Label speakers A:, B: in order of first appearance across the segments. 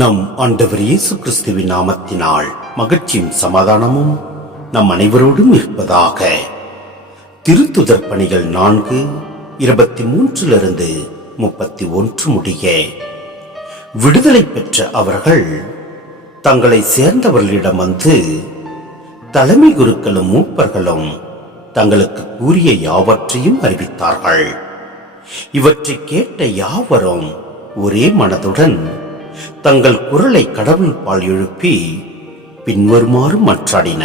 A: நம் ஆண்டவர் இயேசு கிறிஸ்துவின் நாமத்தினால் மகிழ்ச்சியும் சமாதானமும் நம் அனைவரோடும் இருப்பதாக. திருத்துதர் பணிகள் நான்கு இருபத்தி மூன்றிலிருந்து முப்பத்தி ஒன்று முடிய. விடுதலை பெற்ற அவர்கள் தங்களை சேர்ந்தவர்களிடம் வந்து தலைமை குருக்களும் மூப்பர்களும் தங்களுக்கு கூறிய யாவற்றையும் அறிவித்தார்கள். இவற்றை கேட்ட யாவரும் ஒரே மனதுடன் தங்கள் குரலை கடவுள் பால் எழுப்பி பின்வருமாறு மன்றாடின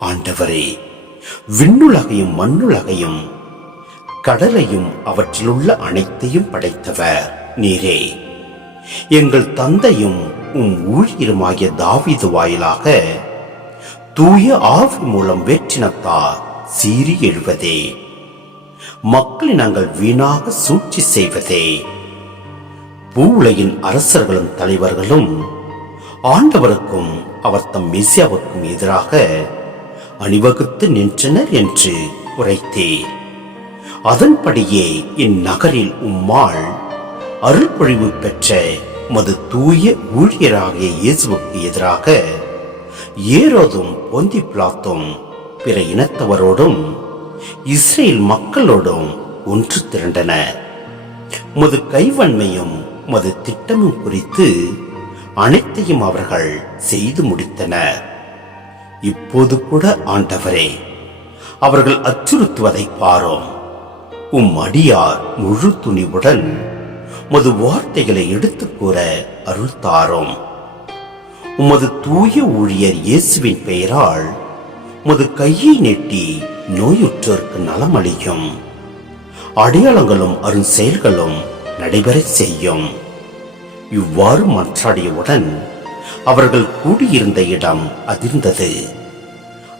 A: ஆண்டவரே விண்ணுலகையும் மண்ணுலகையும் கடலையும் அவற்றிலுள்ள அனைத்தையும் படைத்தவர் நீரே. எங்கள் தந்தையும் உம் ஊழியருமாகிய தாவிது வாயிலாக தூய ஆவி மூலம் வேற்றினத்தார் சீறி எழுவதே. மக்களினங்கள் வீணாக சூழ்ச்சி செய்வதே. பூவுலகின் அரசர்களும் தலைவர்களும் ஆண்டவருக்கும் அவர் தம் மெசியாவுக்கும் எதிராக அணிவகுத்து நின்றனர் என்று உரைத்தேன். அதன்படியே இந்நகரில் உம்மாள் அருள்பொழிவு பெற்ற மது தூய ஊழியராகிய இயேசுவுக்கு எதிராக ஏரோதும் பொந்தி பிளாத்தும் பிற இனத்தவரோடும் இஸ்ரேல் மக்களோடும் ஒன்று திரண்டனர் மது கைவன்மையும் உமது திட்டமும் குறித்து அனைத்தையும் அவர்கள் செய்து முடித்தனர். இப்போது கூட ஆண்டவரே அவர்கள் அச்சுறுத்துவதை பாரோம். உம் அடியார் முழு துணிவுடன் உமது வார்த்தைகளை எடுத்து கூற அருள் தாரோம் உமது தூய ஊழியர் இயேசுவின் பெயரால் உமது கையை நெட்டி நோயுற்றோருக்கு நலமளியும். அடையாளங்களும் அருண் செயல்களும் நடைபெறச் செய்யும். இவ்வாறு மன்றாடியவுடன் அவர்கள் கூடியிருந்த இடம் அதிர்ந்தது.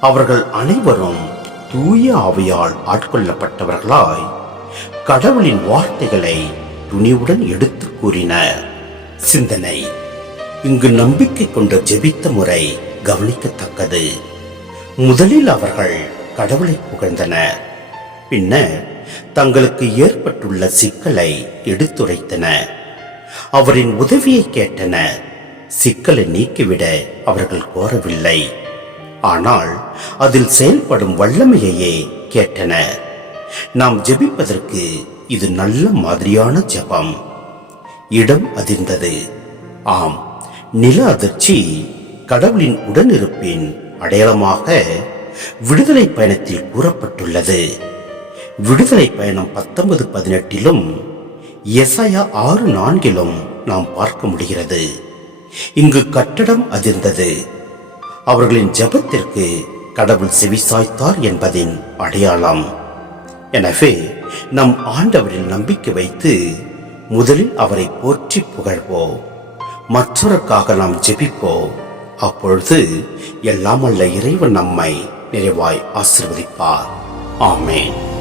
A: அவர்கள் அனைவரும் தூய ஆவியால் ஆட்கொள்ளப்பட்டவர்களாய் கடவுளின் வார்த்தைகளை துணிவுடன் எடுத்து கூறினர். சிந்தனை. இங்கு நம்பிக்கை கொண்ட ஜெபித்த முறை கவனிக்கத்தக்கது. முதலில் அவர்கள் கடவுளை புகழ்ந்தனர். பின்னர் தங்களுக்கு ஏற்பட்டுள்ள சிக்கலை எடுத்துரைத்தன. அவரின் உதவியை கேட்டன. சிக்கலை நீக்கிவிட அவர்கள் கோரவில்லை. ஆனால் அதில் செயல்படும் வல்லமையையே கேட்டன. நாம் ஜெபிப்பதற்கு இது நல்ல மாதிரியான ஜெபம். இடம் அதிர்ந்தது. ஆம் நில அதிர்ச்சி கடவுளின் உடனிருப்பின் அடையாளமாக விடுதலை பயணத்தில் கூறப்பட்டுள்ளது. விடுதலை பயணம் பத்தொன்பது பதினெட்டிலும் எசையா ஆறு நான்கிலும் நாம் பார்க்க முடிகிறது. இங்கு கட்டடம் அதிர்ந்தது. அவர்களின் ஜெபத்திற்கு கடவுள் செவிசாய்த்தார் என்பதின் அடையாளம். எனவே நம் ஆண்டவரில் நம்பிக்கை வைத்து முதலில் அவரை போற்றி புகழ்வோம். மற்றொருக்காக நாம் ஜெபிப்போம். அப்பொழுது எல்லாம் அல்ல இறைவன் நம்மை நிறைவாய் ஆசிர்வதிப்பார். ஆமேன்.